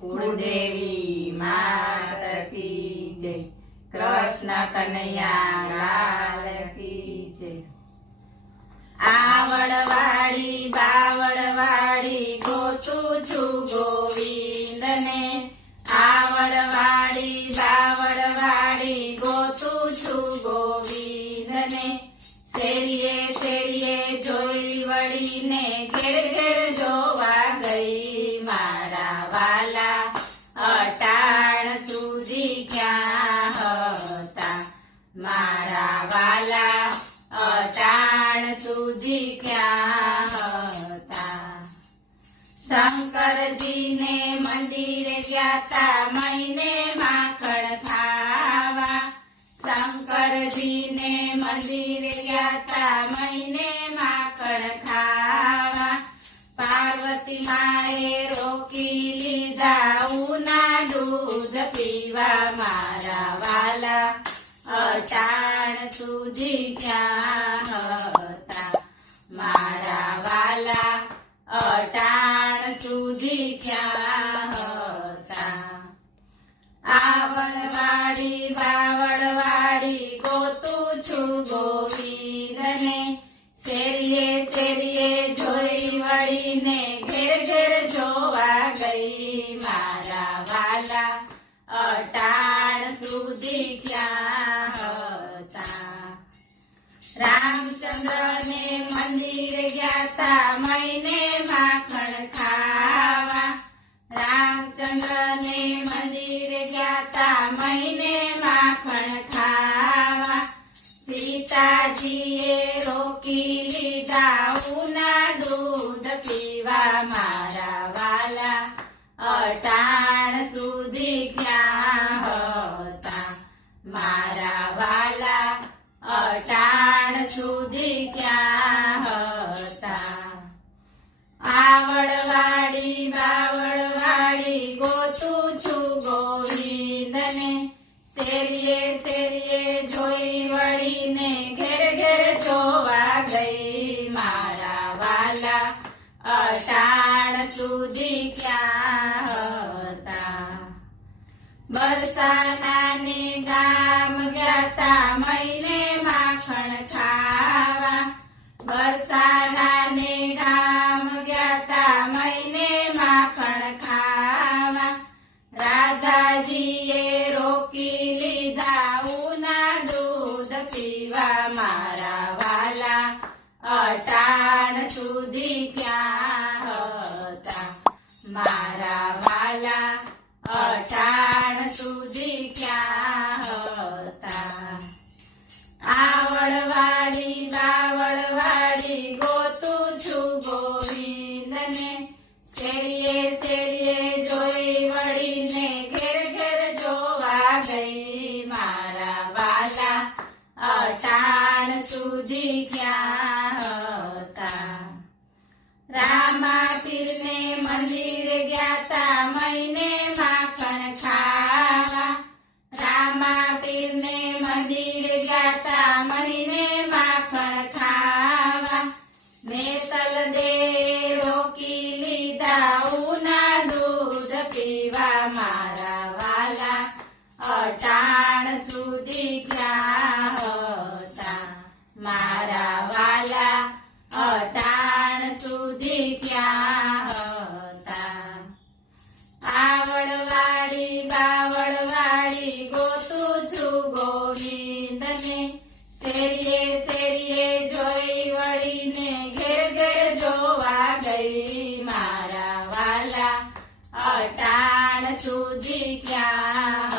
કુળદેવી માત કી જય, કૃષ્ણ કનૈયા લાલ કી જય। આવડવાળી બાવળવાળી ગોતું છું ગોવિંદને, આવડવાળી બાવળવાળી ગોતું છું ગોવિંદને। શેરીએ શેરીએ જોઈ વળીને ઘેર ઘેર જોવા ગઈ, મારા વાલા અટાણ સુધી ક્યાં હતા, મારા વાલા અટાણ સુધી ક્યાં હતા। શંકરજીને મંદિરે ગ્યાતા મહિને માખણ ખાવા, શંકરજીને મંદિરે ગ્યાતા મહિને માખણ ખાવા। પાર્વતી માએ રોકી લીધા ઉના દૂધ પીવા, મારા વાલા અટાણ સુધી ક્યાં હતા, મારા વાલા અટાણ સુધી ક્યાં હતા। આવડવાળી બાવળવાળી ગોતું છું ગોવિંદને, શેરીએ શેરીએ જોઈ વળીને ઘેર ઘેર જોવા ગઈ, મારા વાલા અટાણ સુધી ક્યાં હતા। રામચંદ્રને મંદિરે ગ્યાતા મહિને માખણ ખાવા, રામચંદ્રને મંદિરે ગ્યાતા મહિને માખણ ખાવા। સીતાજીએ રોકી લીધા ઉના દૂધ પીવા, મારા વાલા અટાણ સુધી ક્યાં હતા, મારા વાલા અટાણ સુધી ક્યાં હતા। આવડવાળી બાવળવાળી ગોતું છું ગોવિંદને, શેરીએ શેરીએ જોઈ વળીને ઘેર ઘેર જોવા ગઈ, મારા વાલા અટાણ સુધી ક્યાં હતા। બરસાનાને ગામ ગ્યાતા મહિને માખણ ખાવા, બરસાનાને ગામ ગ્યાતા મહિને માખણ ખાવા। રાધાજીએ રોકી લીધા ઉના દૂધ પીવા, મારા વાલા અટાણ સુધી ક્યાં હતા, મારા વાલા અટાણ સુધી ક્યાં હતા। આવડવાળી બાવળવાળી ગોતું છું ગોવિંદને, શેરીએ શેરીએ જોઈ વળીને ઘેર ઘેર જોવા ગઈ, મારા વાલા અટાણ સુધી ક્યાં હતા। રામાપીરને મંદિરે ગ્યાતા મહિને માખણ ખાવા, રામાપીરને મંદિરે ગ્યાતા મહિને માખણ ખાવા। નેતલ દે રોકી લીધા ઉના દૂધ પીવા, મારા વાલા અટાણ સુધી ક્યાં હતા, મારા વાલા અટાણ સુધી ક્યાં હતા। આવડવાળી બાવળવાળી ગોતું છું ગોવિંદને, શેરીએ શેરીએ જોઈ વળીને ઘેર ઘેર જોવા ગઈ, મારા વાલા અટાણ સુધી ક્યાં